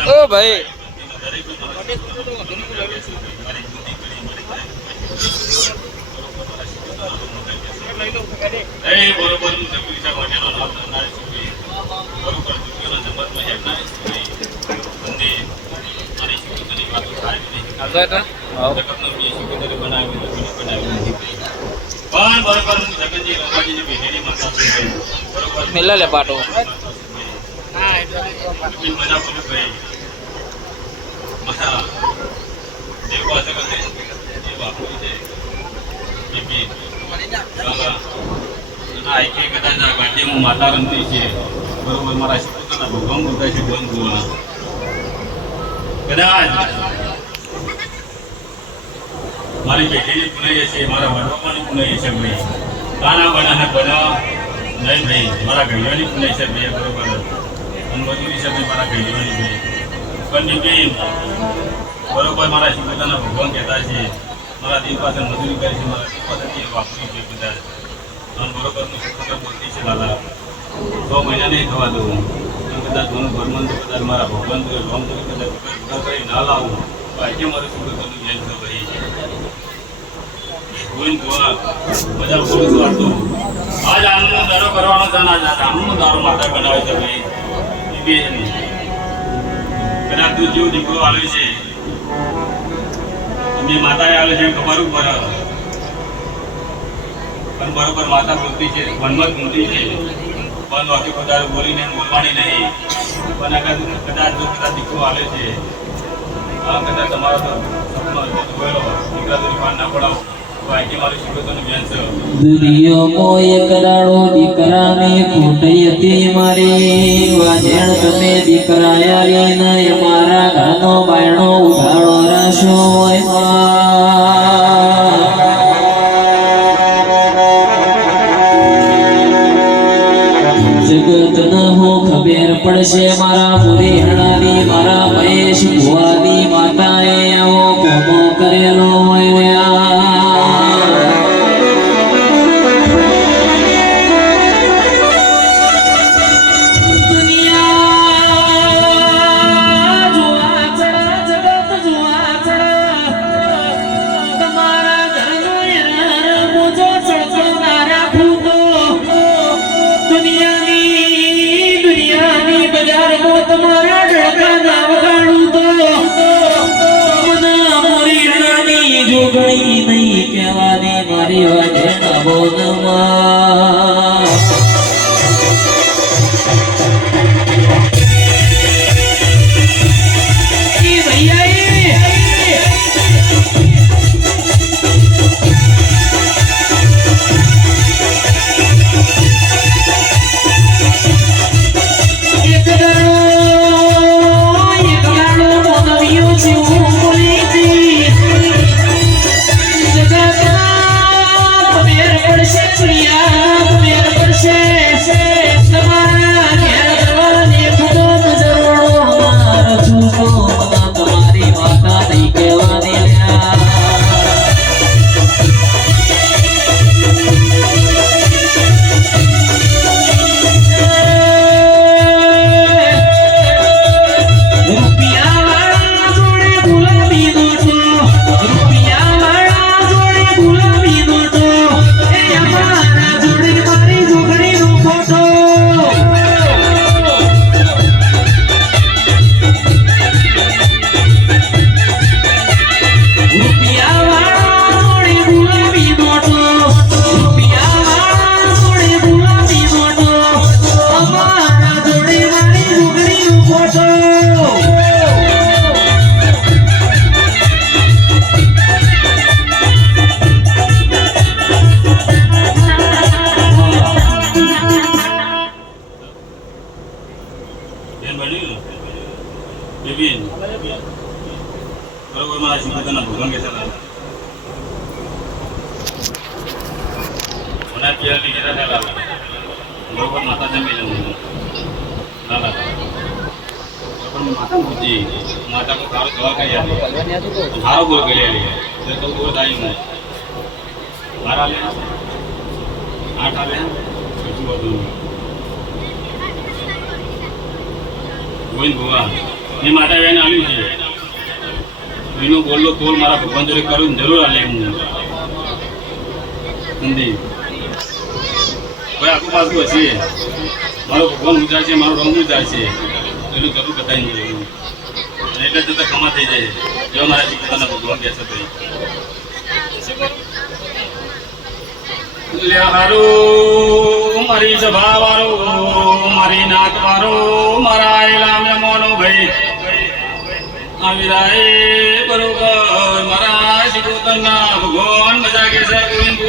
છું. બરોબર મેલા લે પાટો બિન દેવો હશે કે નહીં? એ બાપુજી છે. બીબી. બાબા. આ એકે કદાચ આ ગાંઠિયામાં માતા રમતી છે. બરોબર મારા શિક્ષકોના ભગવાન છે ભગવાન કદાચ મારી બેટીની પુનાઈ હશે મારા વડવામાંની પુનાઈ હશે ભાઈ કાના બનાને બના નહીં ભાઈ મારા ગઈવાની પુનાઈ છે ભાઈ બરોબર અને મજૂરી છે ભાઈ મારા ગઈવાની ભાઈ બેન બરોબર, મારા શિવતાના ભગવાન કહેતા છે, મારા દિલ પાસે મજૂરી કરે છે, મારા દિલ પાસે જે વાપરી છે બધા અને બરોબર હું શિક્ષક બોલતી છે, દાદા. છ મહિના નહીં થવા દઉં. કદાચ ઘણું ભરમન કદાચ મારા ભગવાન તો લોન તો કદાચ ભેગા કરી ના લાવું, તો આજે મારું શિક્ષકનું જ્ઞાન ભાઈ કોઈ જોવા બધા બોલું વાળતું આજ આનંદનો દારો કરવાનો છે આજ આનંદનો દારો માતા બનાવે છે, ભાઈ. એ જેવો દીકરો આવે છે. એમની માતાએ આવે છે ખબર ઉપર પણ બરોબર માતા બોલતી છે મનમાં જ છે. પણ બાકી બધા બોલીને બોલવાની નહીં. પણ કદાચ જો કદાચ દીકરો આવે છે. આ કદાચ તમારો તો સપનો જોયેલો દીકરા તો રિફાન ના પડાવો. દુનિયામાં એક દાડો દીકરાની ખોટી હતી મારી વાજેણ તમે દીકરા યારી નહીં મારા ઘરનો બાયણો ઉઘાડો રાશો જગત ન હું ખબર પડશે તમારા ઢળકા ના વગાડું Bienvenido. Qué bien. Luego más importante porque que salga. Una piel que queda de la Luego mata también la Nada. માતા પૂછી માતા કો સારો દવા કઈ આપી સારો બોલ કરી આપી તો બોલ થાય નહીં મારા લે આઠ આવે પછી બધું ગોવિંદ ભગવાન. એ માતા બેન આવ્યું છે. એનો બોલલો કોલ મારા ભગવાન જોડે કરું જરૂર આલે હું હિન્દી ભાઈ આખું પાછું હશે. મારો ભગવાન ઉજાર છે, મારો રંગ ઉજાર છે. એનું જરૂર બતાવી અને એટલે જતા કમા થઈ જાય. જો મારા જીવતાના ભગવાન કહેશે ભાઈ લ્યા હારું. મારી સભા વાળો મારી નાક વાળો મારા આયેલા મહેમાનો ભાઈ આવિરાએ બરોબર મારા શિકોતરના ભગવાન મજા કે છે ગોવિંદ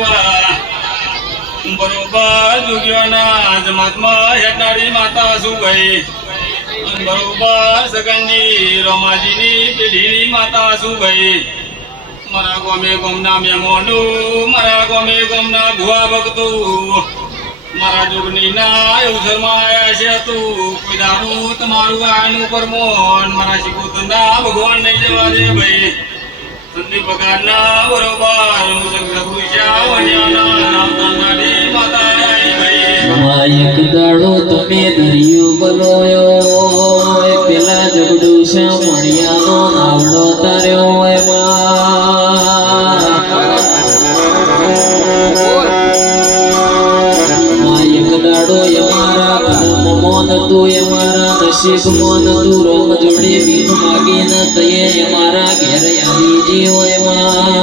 બરોબર જુગ્યોના જમાતમાં હેઠનારી માતા શું ભાઈ બરોબર સગનની રોમાજીની પેઢીની માતા શું ભાઈ મારા ગોમે ગોમના મેમોનું, મારા ગોમે ગોમના ભુવા ભક્તો. મારા જોગની ના અવસરમાં આવ્યા છે તું. કોઈ દારૂ તમારું આનું પરમોન મારા શિકોતના ભગવાન નહીં જવા દે ભાઈ. સંદીપ પગારના બરોબર. એક દાડો તમે દરિયો બલોયો પેલા જગડું છે મોન તું રોમ જોડે ભીખ માગીને તયે એ મારા ઘેર આવી જીવો એમાં